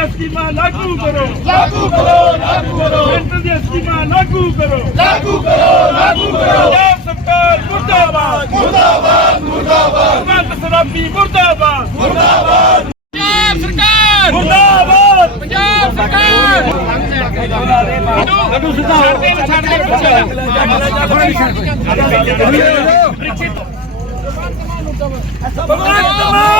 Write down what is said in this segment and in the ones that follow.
ਦੀਆਂ ਸਕੀਮਾਂ ਲਾਗੂ ਕਰੋ। ਲਾਗੂ ਕਰੋ ਲਾਗੂ ਕਰੋ। ਸੈਂਟਰ ਦੀਆਂ ਸਕੀਮਾਂ ਲਾਗੂ ਕਰੋ। ਲਾਗੂ ਕਰੋ ਲਾਗੂ ਕਰੋ। ਪੰਜਾਬ ਸਰਕਾਰ ਮੁਰਦਾਬਾਦ। ਮੁਰਦਾਬਾਦ ਮੁਰਦਾਬਾਦ। ਭਗਵੰਤ ਸਰਾਬੀ ਮੁਰਦਾਬਾਦ। ਮੁਰਦਾਬਾਦ। ਪੰਜਾਬ ਸਰਕਾਰ। ਮੁਰਦਾਬਾਦ। ਪੰਜਾਬ ਸਰਕਾਰ। ਅਨੂ ਸੁਧਾਰ ਦੇ ਛੱਡ ਦੇ ਭਗਵੰਤ ਮਾਨ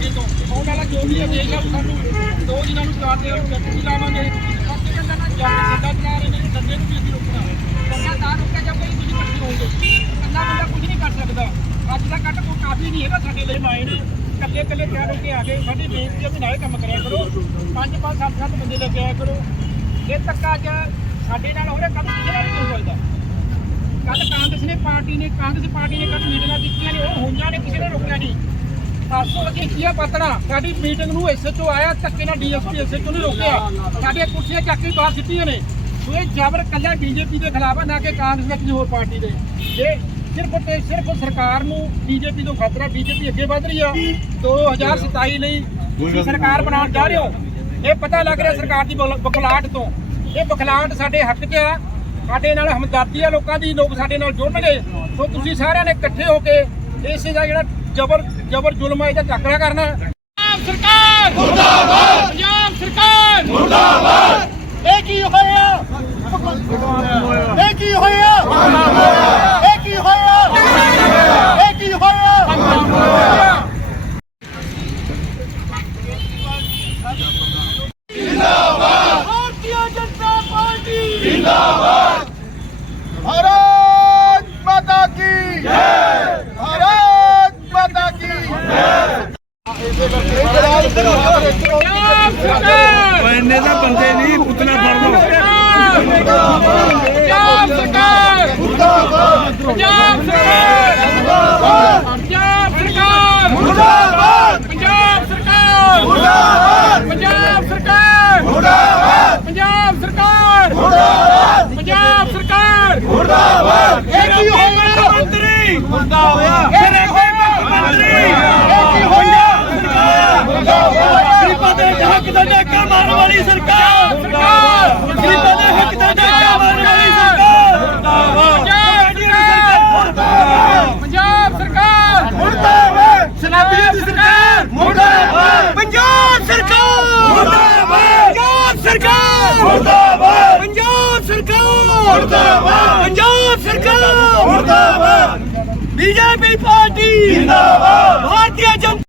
ਅੱਗੇ ਤੋਂ ਆਉਣ ਵਾਲਾ ਜੋ ਵੀ ਹੈ ਦੇਸ਼ ਆ ਸਾਨੂੰ ਦੋ ਦਿਨਾਂ ਨੂੰ ਚਾਰ ਦਿਨਾਂ ਨੂੰ ਕੈਂਪ ਲਾਵਾਂਗੇ ਬਾਕੀ ਕਹਿੰਦਾ ਨਾ ਜੱਟ ਚਲਾ ਰਹੇ ਨੇ ਡੰਡੇ ਨੂੰ ਵੀ ਅਸੀਂ ਰੋਕਣਾ ਡੰਡਾ ਤਾਂ ਰੋਕਿਆ ਜਾਂ ਕੋਈ ਤੁਸੀਂ ਇਕੱਠੇ ਹੋਗੇ ਕੱਲਾ ਬੰਦਾ ਕੁਝ ਨਹੀਂ ਕਰ ਸਕਦਾ ਅੱਜ ਦਾ ਕੱਟ ਕੋਈ ਕਾਫੀ ਨਹੀਂ ਹੈਗਾ ਸਾਡੇ ਲਈ ਮਾਇਨ ਕੱਲੇ ਕੱਲੇ ਤਿਆਰ ਹੋ ਕੇ ਆ ਗਏ ਸਾਡੀ ਬੇਨਤੀ ਹੈ ਵੀ ਨਾ ਕੰਮ ਕਰਿਆ ਕਰੋ ਪੰਜ ਪੰਜ ਸੱਤ ਸੱਤ ਬੰਦੇ ਲੈ ਕੇ ਆਇਆ ਕਰੋ ਇਹ ਤੱਕ ਅੱਜ ਸਾਡੇ ਨਾਲ ਹੋ ਰਿਹਾ ਕੰਮ ਕਿਸੇ ਨਾਲ ਨਹੀਂ ਹੋਇਆ ਕੱਲ ਕਾਂਗਰਸ ਨੇ ਪਾਰਟੀ ਨੇ ਕਾਂਗਰਸ ਪਾਰਟੀ ਨੇ ਕੱਲ ਮੀਟਿੰਗਾਂ ਦਿੱਤੀਆਂ ਨੇ, ਉਹ ਹੋਈਆਂ ਨੇ ਕਿਸੇ ਨੇ ਰੋਕਿਆ ਨਹੀਂ। ਪਰਸੋਂ ਅਸੀਂ ਕੀਆ ਪਤਣਾ ਸਾਡੀ ਮੀਟਿੰਗ ਨੂੰ ਐਸਐਚਓ ਆਇਆ, ਧੱਕੇ ਨਾਲ ਡੀਐਸਪੀ ਐਸਐਚਓ ਨੇ ਰੋਕਿਆ। ਸਾਡੀਆਂ ਕੁਰਸੀਆਂ ਚੱਕ ਕੇ ਬਾਹਰ ਸਿੱਟੀਆਂ ਨੇ। ਸੋ ਇਹ ਜਬਰ ਕੱਲਾ ਬੀਜੇਪੀ ਦੇ ਖਿਲਾਫ ਆ, ਨਾ ਕਿ ਕਾਂਗਰਸ ਜਾਂ ਕਿਸੇ ਹੋਰ ਪਾਰਟੀ ਦੇ। ਇਹ ਸਿਰਫ ਤੇ ਸਿਰਫ ਸਰਕਾਰ ਨੂੰ ਬੀਜੇਪੀ ਤੋਂ ਖਤਰਾ ਬੀਜੇਪੀ ਅੱਗੇ ਵਧ ਰਹੀ ਆ। 2027 ਲਈ ਤੁਸੀਂ ਸਰਕਾਰ ਬਣਾਉਣ ਜਾ ਰਹੇ ਹੋ। ਇਹ ਪਤਾ ਲੱਗ ਰਿਹਾ ਸਰਕਾਰ ਦੀ ਬੁਲ- ਤੋਂ। ਇਹ ਬੁਖਲਾਹਟ ਸਾਡੇ ਹੱਕ 'ਚ ਆ। ਸਾਡੇ ਨਾਲ ਹਮਦਰਦੀ ਆ ਲੋਕਾਂ ਦੀ, ਲੋਕ ਸਾਡੇ ਨਾਲ ਜੁੜਨਗੇ। ਸੋ ਤੁਸੀਂ ਸਾਰਿਆਂ ਨੇ ਇਕੱਠੇ ਹੋ ਕੇ ਇਸੇ ਦਾ ਜਿਹੜਾ ਜਬਰ ਜਬਰ ਜ਼ੁਲਮ ਹੈ ਇਹਦਾ ਟਾਕਰਾ ਕਰਨਾ। ਪੰਜਾਬ ਸਰਕਾਰ! ਮੁਰਦਾਬਾਦ! ਪੰਜਾਬ ਸਰਕਾਰ! ਮੁਰਦਾਬਾਦ! ਇਹ ਕੀ ਹੋਇਆ। ਪੈਨੇ ਦਾ ਬੰਦੇ ਨਹੀਂ ਪੁਤਲਾ ਫੜ ਲਓ। ਪੰਜਾਬ ਸਰਕਾਰ ਮੁਰਦਾਬਾਦ! ਪੰਜਾਬ ਸਰਕਾਰ ਮੁਰਦਾਬਾਦ! ਪੰਜਾਬ ਸਰਕਾਰ ਮੁਰਦਾਬਾਦ! ਪੰਜਾਬ ਸਰਕਾਰ ਮੁਰਦਾਬਾਦ ਪੰਜਾਬ ਸਰਕਾਰ ਮੁਰਦਾਬਾਦ! ਪੰਜਾਬ ਸਰਕਾਰ ਮੁਰਦਾਬਾਦ! ਇੱਕ ਹੀ ਹੋਇਆ ਮੰਤਰੀ ਮੁਰਦਾਬਾਦ! ਵਾਲੀ ਸਰਕਾਰ ਸਰਕਾਰ! ਗਰੀਬਾਂ ਦੇ ਹੱਕ ਤੇ ਡਾਕਾ ਮਾਰਨ ਵਾਲੀ ਸਰਕਾਰ! ਪੰਜਾਬ ਸਰਕਾਰ! ਮੁਰਦਾਬਾਦ! ਸਨਾਬੀਆਂ ਦੀ ਸਰਕਾਰ! ਮੁਰਦਾਬਾਦ! ਪੰਜਾਬ ਸਰਕਾਰ! ਮੁਰਦਾਬਾਦ! ਪੰਜਾਬ ਸਰਕਾਰ! ਮੁਰਦਾਬਾਦ! ਪੰਜਾਬ ਸਰਕਾਰ! ਮੁਰਦਾਬਾਦ! ਪੰਜਾਬ ਸਰਕਾਰ! ਮੁਰਦਾਬਾਦ! BJP party! ਜਿੰਦਾਬਾਦ! ਭਾਰਤੀ ਜਨਤਾ